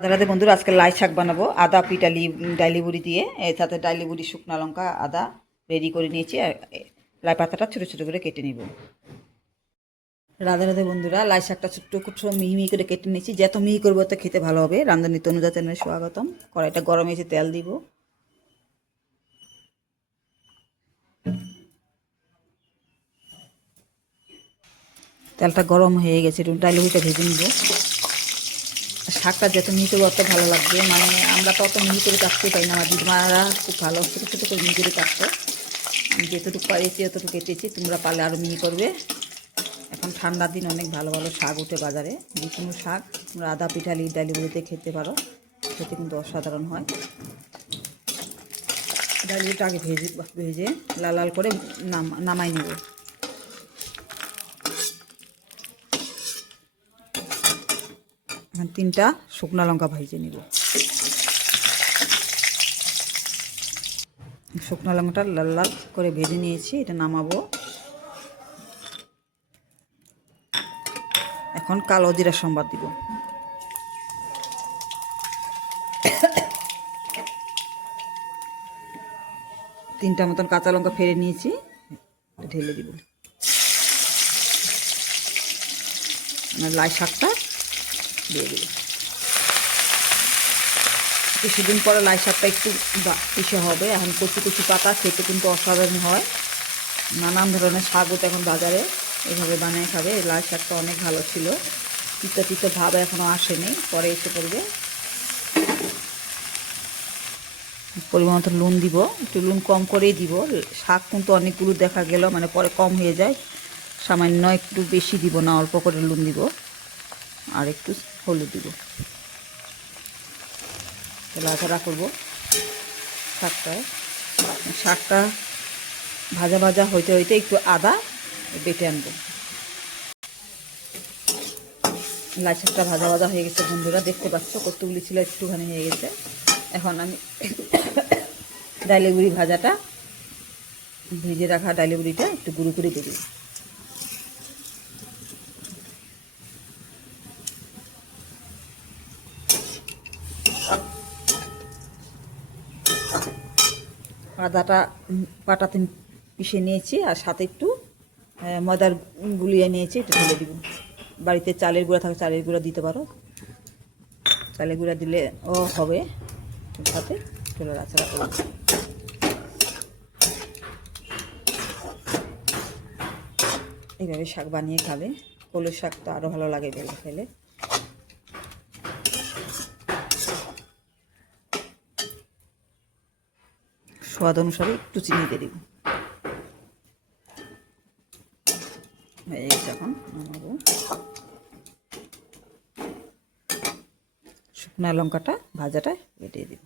রাধে বন্ধুরা, আজকে লাই শাক বানাবো। আদা পিটালি ডাইলি বুড়ি দিয়ে, এর সাথে ডাইলি বুড়ি শুকনো লঙ্কা, আদা রেডি করে নিয়েছি, আর লাই পাতাটা ছোটো ছোটো করে কেটে নিব। রাধে রাধে বন্ধুরা, লাই শাকটা ছোট্ট ছোট্ট মিহি মিহি করে কেটে নিয়েছি। যত মিহি করব তত খেতে ভালো হবে। রান্ধনী তনুজা চ্যানেলে স্বাগতম। কড়াইটা গরম হয়েছে, তেল দিব। তেলটা গরম হয়ে গেছে, একটু ডাইলি বুড়িটা ভেজে নিব। শাকটা যত মিহি করব অত ভালো লাগবে। মানে আমরা তো অত মিহি করে কাটতে পাই না, আমার দিদিমারা খুব ভালো, ছোটো ছোটো করে মিহি করে কাটতো। আমি যেতটুকু পারিছি অতটুকু কেটেছি, তোমরা পারলে আরও মিহি করবে। এখন ঠান্ডার দিন অনেক ভালো ভালো শাক উঠে বাজারে। যে কোনো শাক, তোমরা আদা পিঠালি ডালি বলিতে খেতে পারো। খেতে কিন্তু অসাধারণ হয়। ডালিটা আগে ভেজে ভেজে লাল লাল করে নাম, নামাই নেব। তিনটা শুকনো লঙ্কা ভেজে নিব। শুকনো লঙ্কাটা লাল লাল করে ভেজে নিয়েছি, এটা নামাবো। এখন কালো জিরা সম্বাদ দিব। তিনটা মতন কাঁচা লঙ্কা ফেলে নিয়েছি ঢেলে দিব। আর লাই শাকটা দিয়ে দিব। কিছুদিন পরে লাই শাকটা একটু ইসে হবে। এখন কচু কচু পাতা, খেতে কিন্তু অসাধারণ হয়। নানান ধরনের শাকও তো এখন বাজারে এভাবে বানিয়ে খাবে। লাল শাকটা অনেক ভালো ছিল। তিতো তিতো ভাব এখনও আসেনি। পরে এসে পড়বে পরিমাণ মতো নুন দিব। একটু নুন কম করেই দিব। শাক কিন্তু অনেকগুলো দেখা গেল মানে পরে কম হয়ে যায়। সামান্য একটু বেশি দিব না, অল্প করে নুন দিব। আর একটু হলুদ দিব। লাচাড়া করব। শাকটায় শাকটা ভাজা ভাজা হইতে হইতে একটু আদা বেটে আনব। লাল শাকটা ভাজা ভাজা হয়ে গেছে বন্ধুরা, দেখতে পাচ্ছ কতগুলি ছিল, একটুখানি হয়ে গেছে। এখন আমি ডাইলে গুঁড়ি ভাজাটা, ভেজে রাখা ডাইলে গুঁড়িটা একটু গুঁড়ো করে দেবো। আদাটা পাটাতে পিষে নিয়েছি আর সাথে একটু ময়দার গুলিয়ে নিয়েছি, একটু ঢেলে দিব। বাড়িতে চালের গুঁড়া থাকে, চালের গুঁড়া দিতে পারো। চালের গুঁড়া দিলে ও হবে। সাথে চলে রাচড়া করব এইভাবে শাক বানিয়ে খাবে। কলের শাক তো আরও ভালো লাগে বেলে খেলে। স্বাদ অনুসারে একটু চিনি দিয়ে দিব। শুকনা লঙ্কাটা ভাজাটা বেটে দিব।